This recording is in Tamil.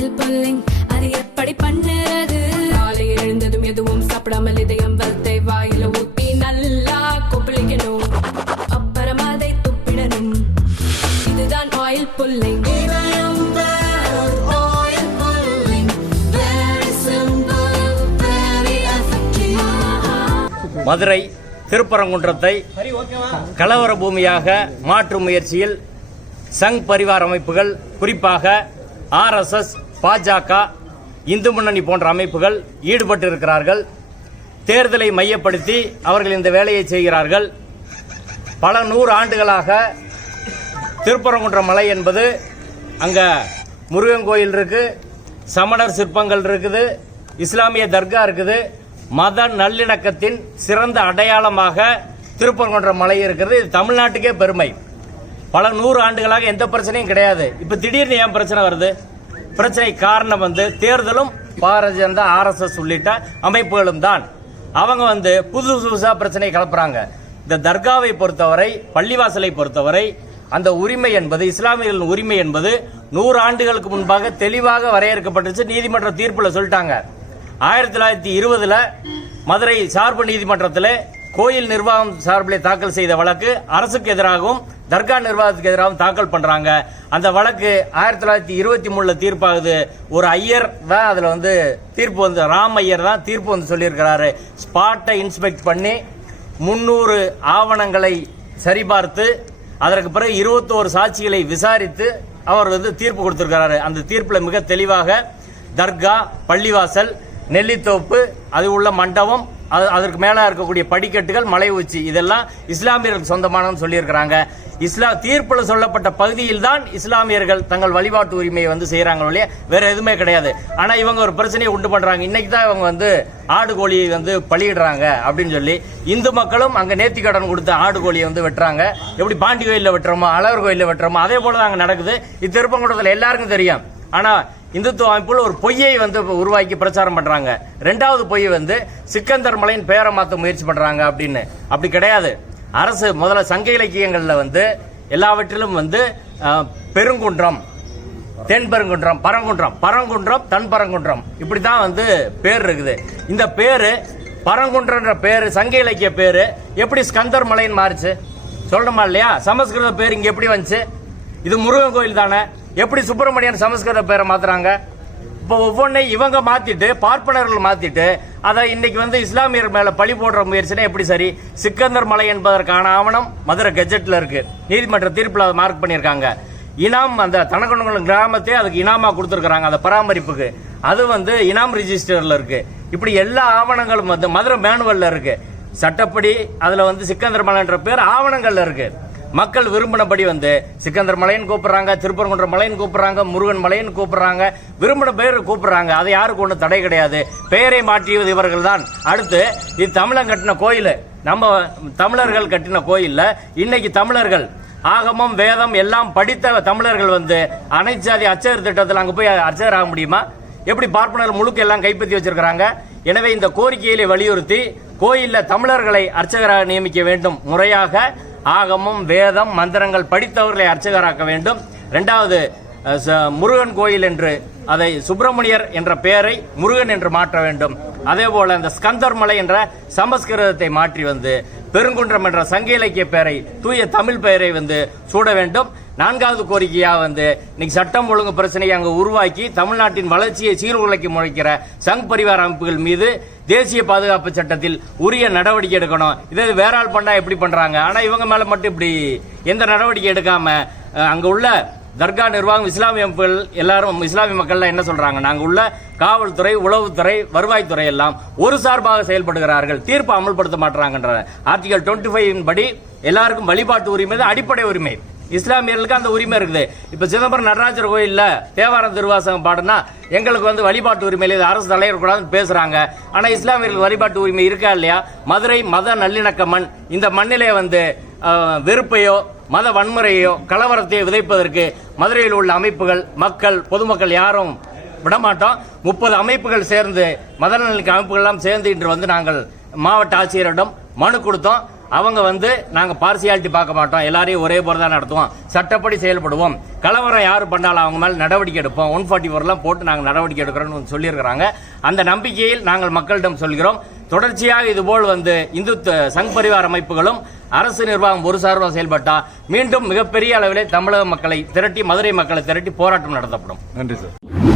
ஆயில் புல்லிங் அது எப்படி பண்ணுறது? காலையில் எழுந்ததும் எதுவும் சாப்பிடாமல் இதயம் வளத்தை வாயில ஊத்தி நல்லா கொப்பளிக்கணும், அப்புறம் அதை துப்பிடணும். இதுதான் ஆயில் புல்லிங். மதுரை திருப்பரங்குன்றத்தை கலவர பூமியாக மாற்றும் முயற்சியில் சங் பரிவார் அமைப்புகள், குறிப்பாக RSS, பாஜக, இந்து முன்னணி போன்ற அமைப்புகள் ஈடுபட்டிருக்கிறார்கள். தேர்தலை மையப்படுத்தி அவர்கள் இந்த வேலையை செய்கிறார்கள். பல 100 ஆண்டுகளாக திருப்பரங்குன்ற மலை என்பது அங்க முருகன் கோயில் இருக்கு, சமணர் சிற்பங்கள் இருக்குது, இஸ்லாமிய தர்கா இருக்குது. மத நல்லிணக்கத்தின் சிறந்த அடையாளமாக திருப்பரங்குன்ற மலை இருக்கிறது. இது தமிழ்நாட்டுக்கே பெருமை. பல 100 ஆண்டுகளாக எந்த பிரச்சனையும் கிடையாது. இப்ப திடீர்னு ஏன் பிரச்சனை வருது? பிரச்சனை காரணம் தேர்தலும் பாரதிய ஜனதா, RSS உள்ளிட்ட அமைப்புகளும் தான். அவங்க புதுசா பிரச்சனை கிளப்புறாங்க. இந்த தர்காவை பொறுத்தவரை, பள்ளிவாசலை பொறுத்தவரை அந்த உரிமை என்பது, இஸ்லாமியர்களின் உரிமை என்பது 100 ஆண்டுகளுக்கு முன்பாக தெளிவாக வரையறுக்கப்பட்டுச்சு. நீதிமன்ற தீர்ப்புல சொல்லிட்டாங்க. 1920 மதுரை சார்பு நீதிமன்றத்தில் கோயில் நிர்வாகம் சார்பில் தாக்கல் செய்த வழக்கு அரசுக்கு எதிராகவும் தர்கா நிர்வாகத்துக்கு எதிராகவும் தாக்கல் பண்றாங்க. அந்த வழக்கு 1923 தீர்ப்பாகுது. ஒரு ஐயர் தான் அதுல தீர்ப்பு ராம் ஐயர் தான் தீர்ப்பு சொல்லியிருக்கிறாரு. ஸ்பாட்டை இன்ஸ்பெக்ட் பண்ணி 300 ஆவணங்களை சரிபார்த்து அதற்கு பிறகு 21 சாட்சிகளை விசாரித்து அவர் தீர்ப்பு கொடுத்திருக்கிறாரு. அந்த தீர்ப்புல மிக தெளிவாக தர்கா, பள்ளிவாசல், நெல்லித்தோப்பு, அது உள்ள மண்டபம், அதற்கு மேல இருக்கக்கூடிய படிக்கட்டுகள், மலை உச்சி, இதெல்லாம் இஸ்லாமியர்களுக்கு சொந்தமானு சொல்லியிருக்கிறாங்க. தீர்ப்புல சொல்லப்பட்ட பகுதியில் தான் இஸ்லாமியர்கள் தங்கள் வழிபாட்டு உரிமையை செய்யறாங்க, வேற எதுவுமே கிடையாது. ஆனா இவங்க ஒரு பிரச்சனையை உண்டு பண்றாங்க. இன்னைக்கு தான் இவங்க ஆடு கோழியை பலியிடுறாங்க அப்படின்னு சொல்லி இந்து மக்களும் அங்க நேர்த்தி கடன் கொடுத்த ஆடு கோழியை வெட்டுறாங்க. எப்படி பாண்டி கோயில வெட்டுறோமோ, அழகர் கோயில வெட்டுறோமோ, அதே போலதான் அங்க நடக்குது. இது திருப்பங்குன்றத்தில் எல்லாருக்கும் தெரியும். ஆனா இந்துத்துவ அமைப்புல ஒரு பொய்யை உருவாக்கி பிரச்சாரம் பண்றாங்க. 2வது பொய் சிக்கந்தர் மலையின் பெயரை மாற்ற முயற்சி பண்றாங்க அப்படின்னு. அப்படி கிடையாது. அரசு முதல்ல சங்க இலக்கியங்கள்ல எல்லாவற்றிலும் பெருங்குன்றம், தென்பெருங்குன்றம், பரங்குன்றம், தன்பரங்குன்றம், இப்படிதான் பேர் இருக்குது. இந்த பேரு பரங்குன்ற பேரு, சங்க இலக்கிய பேரு எப்படி ஸ்கந்தர் மலைன்னு மாறுச்சு சொல்லணுமா இல்லையா? சமஸ்கிருத பேர் இங்க எப்படி வந்துச்சு? இது முருகன் கோயில் தானே. எப்படி சுப்பிரமணியன் சமஸ்கிருத பேரை மாத்துறாங்க? இப்ப ஒவ்வொன்றை இவங்க மாத்திட்டு, பார்ப்பனர்கள் மாத்திட்டு, அதை இன்னைக்கு இஸ்லாமியர் மேல பழி போடுற முயற்சினா எப்படி சரி? சிக்கந்தர் மலை என்பதற்கான ஆவணம் மதுரை கெஜெட்ல இருக்கு. நீதிமன்ற தீர்ப்புல மார்க் பண்ணிருக்காங்க. இனாம், அந்த தனக்கொண்டங்குளம் கிராமத்தை அதுக்கு இனாமா கொடுத்திருக்காங்க, அந்த பராமரிப்புக்கு. அது இனாம் ரிஜிஸ்டர்ல இருக்கு. இப்படி எல்லா ஆவணங்களும் மதுரை மேனுவல்ல இருக்கு. சட்டப்படி அதுல சிக்கந்தர் மலை என்ற பேர் ஆவணங்கள்ல இருக்கு. மக்கள் விரும்பினபடி சிக்கந்தர் மலைன்னு கூப்பிடுறாங்க, திருப்பரங்குன்ற மலைன்னு கூப்பிடுறாங்க, முருகன் மலைன்னு கூப்பிடுறாங்க, விரும்பின பேர் கூப்பிடுறாங்க. அது யாருக்கு ஒன்றும் தடை கிடையாது. பெயரை மாற்றியது இவர்கள் தான். அடுத்து இது தமிழன் கட்டின கோயில், நம்ம தமிழர்கள் கட்டின கோயில்ல இன்னைக்கு தமிழர்கள் ஆகமம், வேதம் எல்லாம் படித்த தமிழர்கள் அனைத்து சாதி அர்ச்சகர் திட்டத்தில் அங்க போய் அர்ச்சகர் ஆக முடியுமா? எப்படி பார்ப்பனர் முழுக்க எல்லாம் கைப்பற்றி வச்சிருக்காங்க. எனவே இந்த கோரிக்கையை வலியுறுத்தி கோயில்ல தமிழர்களை அர்ச்சகராக நியமிக்க வேண்டும். முறையாக ஆகமம், வேதம், மந்திரங்கள் படித்தவர்களை அர்ச்சகராக்க வேண்டும். 2வது முருகன் கோயில் என்று அதை சுப்பிரமணியர் என்ற பெயரை முருகன் என்று மாற்ற வேண்டும். அதே போல இந்த ஸ்கந்தர் மலை என்ற சமஸ்கிருதத்தை மாற்றி பெருங்குன்றம் என்ற சங்க இலக்கிய பெயரை, தூய தமிழ் பெயரை சூட வேண்டும். 4வது கோரிக்கையா இன்னைக்கு சட்டம் ஒழுங்கு பிரச்சனையை அங்கு உருவாக்கி தமிழ்நாட்டின் வளர்ச்சியை சீர்குலைக்க முயற்சிக்கிற சங் பரிவார் அமைப்புகள் மீது தேசிய பாதுகாப்பு சட்டத்தில் உரிய நடவடிக்கை எடுக்கணும். இதே வேற ஆள் பண்ணா எப்படி பண்றாங்க? ஆனா இவங்க மேல மட்டும் இப்படி எந்த நடவடிக்கை எடுக்காம அங்க உள்ள தர்கா நிர்வாகம், இஸ்லாமிய அமைப்புகள் எல்லாரும், இஸ்லாமிய மக்கள் என்ன சொல்றாங்க? நாங்க உள்ள காவல்துறை, உளவுத்துறை, வருவாய்த்துறை எல்லாம் ஒரு சார்பாக செயல்படுகிறார்கள், தீர்ப்பு அமல்படுத்த மாட்டாங்கன்ற ஆர்டிகல் 25 படி எல்லாருக்கும் வழிபாட்டு உரிமை அடிப்படை உரிமை. இஸ்லாமியர்களுக்கு அந்த உரிமை இருக்குது. இப்ப சிதம்பரம் நடராஜர் கோயில்ல தேவாரம் திருவாசகம் பாடுனா எங்களுக்கு வழிபாட்டு உரிமை அரசு தலையிடக்கூடாதுன்னு பேசுறாங்க. ஆனா இஸ்லாமியர்களுக்கு வழிபாட்டு உரிமை இருக்கா இல்லையா? மதுரை மத நல்லிணக்க மண். இந்த மண்ணிலே வெறுப்பையோ மத வன்முறையோ கலவரத்தையோ விதைப்பதற்கு மதுரையில் உள்ள அமைப்புகள், மக்கள், பொதுமக்கள் யாரும் விடமாட்டோம். 30 அமைப்புகள் சேர்ந்து, மத நல்லிணக்க அமைப்புகள் எல்லாம் சேர்ந்து இன்று நாங்கள் மாவட்ட ஆட்சியரிடம் மனு கொடுத்தோம். அவங்க நாங்க பார்சியாலிட்டி பார்க்க மாட்டோம், எல்லாரையும் ஒரே போல தான் நடத்துவோம், சட்டப்படி செயல்படுவோம், கலவரம் யாரு பண்ணாலும் அவங்க மேல நடவடிக்கை எடுப்போம், 144 போட்டு நாங்கள் நடவடிக்கை எடுக்கிறோம்னு சொல்லியிருக்கிறாங்க. அந்த நம்பிக்கையில் நாங்கள் மக்களிடம் சொல்கிறோம். தொடர்ச்சியாக இதுபோல் இந்து சங் பரிவார அமைப்புகளும் அரசு நிர்வாகம் ஒரு சார்பாக செயல்பட்டா மீண்டும் மிகப்பெரிய அளவிலே தமிழக மக்களை திரட்டி, மதுரை மக்களை திரட்டி போராட்டம் நடத்தப்படும். நன்றி சார்.